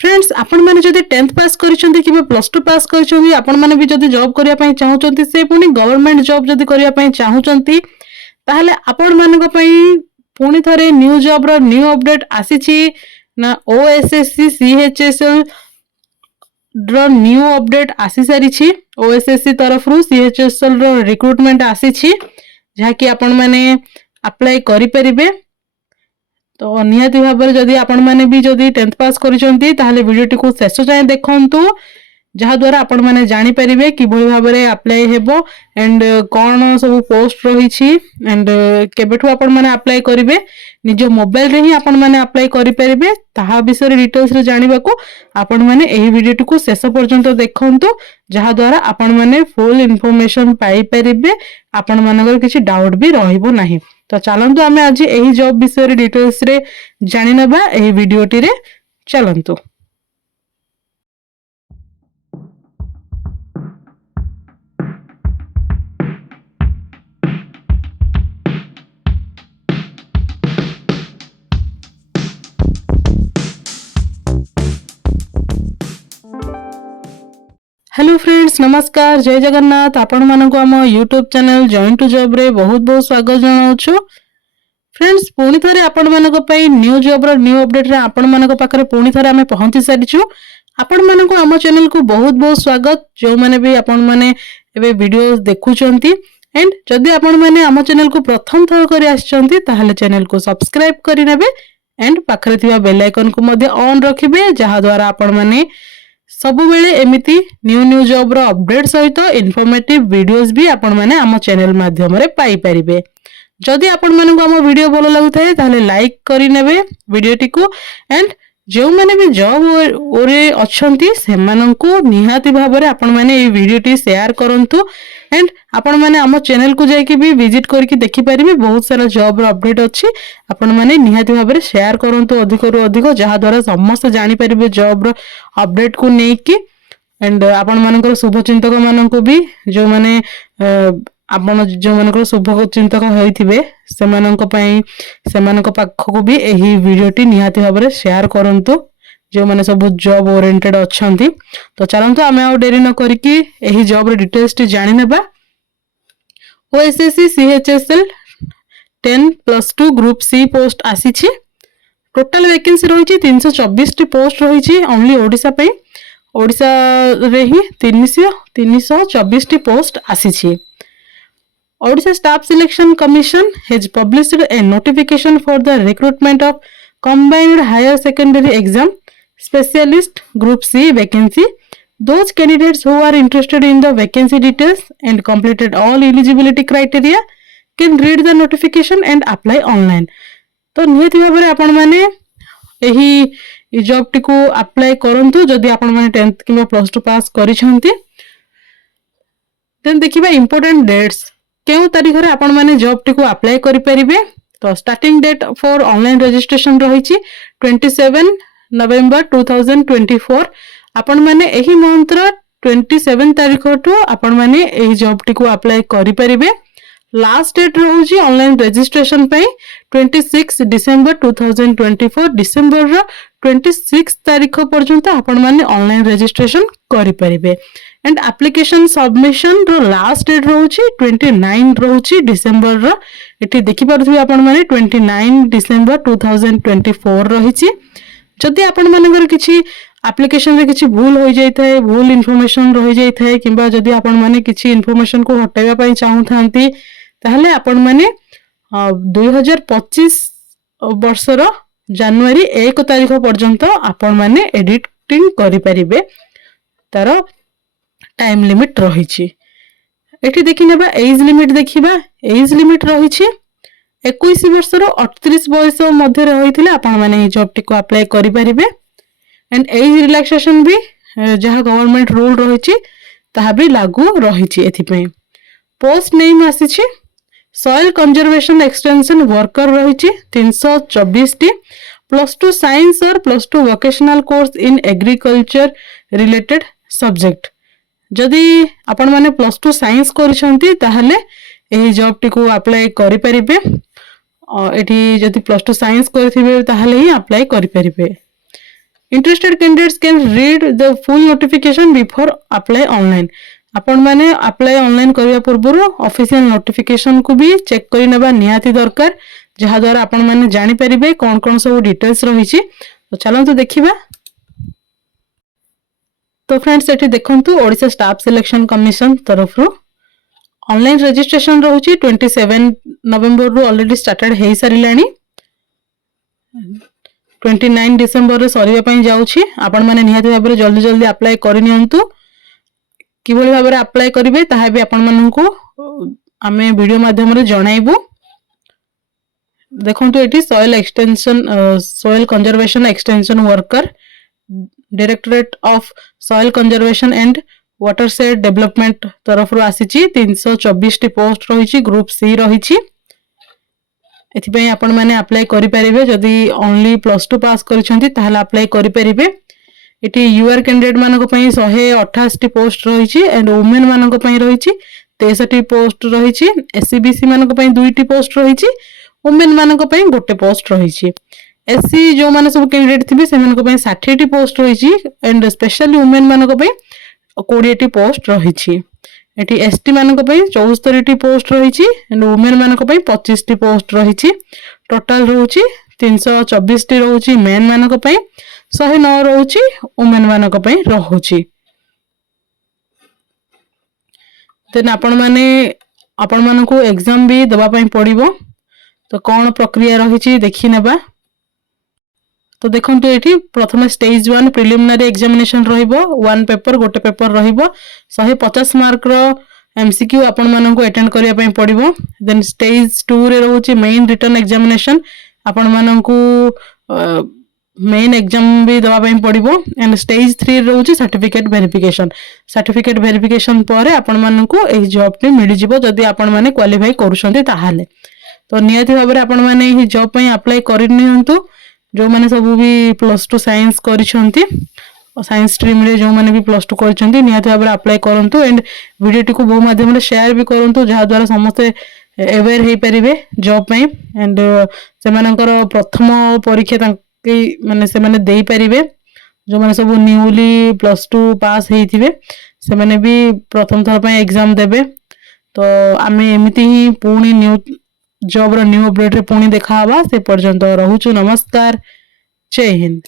Friends आपण माने जदि 10th पास करिसेंती कि प्लस 2 पास करिसेंती आपण माने भी जदि जॉब करिया पई चाहुचंती से पुनी गवर्नमेंट जॉब जदि करिया पई चाहुचंती ताहले आपण मानक पई पुनी थरे न्यू जॉब रो न्यू अपडेट आसीची ना ओएसएससी सीएचएसएल रो न्यू अपडेट आसी सारिछि। ओएसएससी तरफ रु सीएचएसएल रो रिक्रूटमेंट आसीछि जहा कि आपण माने अप्लाई करि परिबे। तो निहाती भाव जदि आपण माने भी जदि 10th पास करिसेंती ताहले वीडियो को शेष जाए देखंतु जहा द्वारा आपण माने जानि परिबे कि भली भाव रे अप्लाई हेबो एंड कोन सब पोस्ट रही छी एंड केबेठु आपण माने अप्लाई करिवे निज मोबाइल रे ही आपण माने अप्लाई करि परिबे ताहा विषय डिटेल्स रे जानिबा को आपण माने एही वीडियो को शेष पर्यंत देखंतु जहा द्वारा आपण माने फुल इन्फॉर्मेशन पाई परिबे आपण मानकर किछि डाउट भी रहिबो नाही। तो चलंतु आमे आज एही जॉब विषय डिटेल्स रे जानि नबा एही वीडियोटी रे चलंतु। हेलो फ्रेंड्स नमस्कार जय जगन्नाथ आपण मानक आम यूट्यूब चैनल जॉइन टू जॉब रे बहुत बहुत स्वागत जनाउछु। फ्रेंड्स पुनी थरे आपण मानक पई न्यू जॉब रो न्यू अपडेट रे आपण मानक पाखरे पुनी थरे आमे पहुंची सारिछु। आपण मानक आम चैनल को बहुत बहुत स्वागत जो माने भी आपण माने एबे वीडियो देखुचंती एंड जदि आपण माने आम चैनल को प्रथम थर करी आछंती ताहले चैनल को सब्सक्राइब करि नेबे एंड पाखरे थिबा बेल आइकन को मध्ये ऑन रखिबे जहा द्वारा आपण माने सबु बेले एमिति न्यू न्यू जॉब रो अपडेट सहित इन्फॉर्मेटिव वीडियोस भी आपण माने आम चैनल माध्यम रे पाई परिबे। जदि आपण माने को आम वीडियो भलो लागुथाय ताले लाइक करि नेबे वीडियोटी को एंड जो माने भी जॉब ओरे अछंती सेमानंकु निहाती भाबरे आपण माने ए वीडियोटी शेयर करंतु एंड आपण माने आम चैनल को जाय कि भी विजिट करके देखि परिबे बहुत सारा जॉब रो अपडेट अछि आपण माने निहाती भाबरे शेयर करंतु अधिक रु अधिक जहा द्वारा समस्त जानि परिबे जॉब रो अपडेट को नै कि एंड आपण मानकर शुभ चिंतक माननकु भी जो माने आपण जो मानकर शुभ चिंतक होइथिबे सेमानक पई सेमानक पाखको भी एही वीडियोटी निहाती भाबरे शेयर करंतु जो माने सब जॉब ओरिएंटेड अछंती। तो चलंतु आमे आ डेरी न करिकि एही जॉब रे डिटेल्स टी जानि नेबा। OSSSC CHSL 10+2 group C post आसीछि। टोटल वैकेंसी रहिछि 324 टी पोस्ट रहिछि ओनली ओडिसा पई। ओडिसा रे ही 324 टी पोस्ट आसीछि। Odisha Staff Selection Commission has published a notification for the recruitment of combined higher secondary exam specialist group C vacancy. Those candidates who are interested in the vacancy details and completed all eligibility criteria can read the notification and apply online. तो निहति भाबरे आपण माने एही job T को apply करंतु जदि आपण माने 10th किबा plus 2 पास करिसंती। Then देखिबा इंपोर्टेंट डेट्स केउ तारीख रे आपण माने जॉब टी को अप्लाई करि परिबे। तो starting date for online registration रहिछि 27 नवंबर 2024। आपण माने एही मंथ रो 27 तारीख टू आपण माने एही जॉब टी को अप्लाई करि परिबे। लास्ट डेट रहुछि ऑनलाइन रजिस्ट्रेशन पे 26 डिसेंबर 2024 डिसेंबर रो 26 तारीख पर्यंत आपण माने ऑनलाइन रजिस्ट्रेशन करि परिबे एंड एप्लिकेशन सबमिशन रो लास्ट डेट रहुछि 29 रहुछि डिसेंबर रो। एठी देखि पारथि आपण माने 29 डिसेंबर 2024 रहिछि। जदि आपण मानकर किछि एप्लिकेशन रे किछि भूल होई जाय थाए भूल इन्फॉर्मेशन रहि जाय थाए किबा जदि आपण माने किछि इन्फॉर्मेशन को हटाइबा पई चाहू थांती ताहले आपण माने 2025 वर्ष रो जनवरी 1 तारीख पर्यंत आपण माने एडिटिंग करि परिबे। तारो टाइम लिमिट रहिछि। एठी देखि नेबा एज लिमिट देखिबा एज लिमिट रहिछि 21 वर्ष रो 38 वर्ष मध्ये रहिथिले आपण माने जॉब टी को अप्लाई करि परिबे एंड एज रिलैक्सेशन भी जहा गवर्नमेंट रूल रहिछि ताहा भी लागू रहिछि। एथि पई पोस्ट नेम आसीछि सॉइल कंजर्वेशन एक्सटेंशन वर्कर रहिछि 324 टी +2 साइंस और +2 vocational course in agriculture related subject. जदि आपण माने +2 साइंस करिसंती ताहले एही जॉब टी को अप्लाई करि परिबे। एठी जदि +2 साइंस करथिबे ताहले ही अप्लाई करि परिबे। Interested candidates can read the full notification before apply online. आपण माने अप्लाई ऑनलाइन करिया पूर्व ऑफिशियल नोटिफिकेशन को भी चेक करि नेबा निहाती दरकार जहा द्वारा आपण माने जानि परिबे कोन कोन सब डिटेल्स रही छि। तो चलो तो देखिबा। तो फ्रेंड्स एठी देखंतु ओडिशा स्टाफ सिलेक्शन कमिशन तरफ ऑनलाइन रजिस्ट्रेशन रहउछि 27 नवंबर रु ऑलरेडी स्टार्टेड हे सारिलानी 29 डिसेंबर रे सरिया पई जाउछि। आपण माने निहाती भाबरे जल्दी जल्दी अप्लाई करि नियंतु। किभଳି भाबरे अप्लाई करिवे ताहा भी आपण माननकु आमे वीडियो माध्यम रे जणाइबु। देखंतु एठी soil conservation extension worker directorate of soil conservation and watershed development तरफ रु आसीछि 324 टी पोस्ट रहिछि ग्रुप सी रहिछि। एथिपई आपण माने अप्लाई करि परिबे जदी ओनली +2 पास करिसंती ताहाले अप्लाई करि परिबे। एटी यूआर कैंडिडेट मानको पई 128 टी पोस्ट रहिछि एंड वुमेन मानको पई रहिछि 63 पोस्ट रहिछि। एससीबीसी मानको पई 2 टी पोस्ट रहिछि वुमेन मानको पई गोटे पोस्ट रहिछि। एससी जो माने सब कैंडिडेट थिबे से मानको पई 60 टी पोस्ट रहिछि एंड स्पेशली वुमेन मानको पई 20 टी पोस्ट रहिछि। एटी एसटी मानको पई 74 टी पोस्ट रहिछि एंड वुमेन मानको पई 25 टी पोस्ट रहिछि। टोटल रहउछि 324 टी रहउछि मेन मानको पई 109 रहउछि वुमेन मानको पई रहउछि। देन आपण मानको एग्जाम भी दबा पई पड़िबो। तो कोन प्रक्रिया रहिछि देखि नेबा। तो देखंतु एठी प्रथम स्टेज 1 प्रिलिमिनरी एग्जामिनेशन रहिबो 1 पेपर गोटे पेपर रहिबो 150 मार्क रो एमसीक्यू आपण माननकु अटेंड करिया पई पड़िबो। देन स्टेज 2 रे रहउछि मेन रिटन एग्जामिनेशन आपण माननकु मेन एग्जाम भी दबा पई पड़िबो एंड स्टेज 3 रहउछि सर्टिफिकेट वेरिफिकेशन परे आपण माननकु एही जॉब टे मिलि जिवो जदी आपण माने क्वालीफाई करूछंती ताहाले। तो नियति भाबरे आपण माने एही जॉब पई अप्लाई करि नियंतु जो माने सब भी +2 साइंस करिसंती साइंस स्ट्रीम रे जो माने भी +2 करिसंती नियति भाबरे अप्लाई करंतु एंड वीडियो टिको बहु माध्यम रे शेयर भी करंतु जहा द्वारा समस्त अवेयर हे परिबे जॉब पई एंड से मानकर प्रथम परीक्षा तांकी माने से माने देई परिबे जो माने सब न्यूली +2 पास हेइथिबे से माने भी प्रथम थर पई एग्जाम देबे। तो आमे एमिति ही पुणी न्यू जॉब रो न्यू अपडेट रे पुणी देखा हवा से पर्यंत रहउछु। नमस्कार, जय हिंद।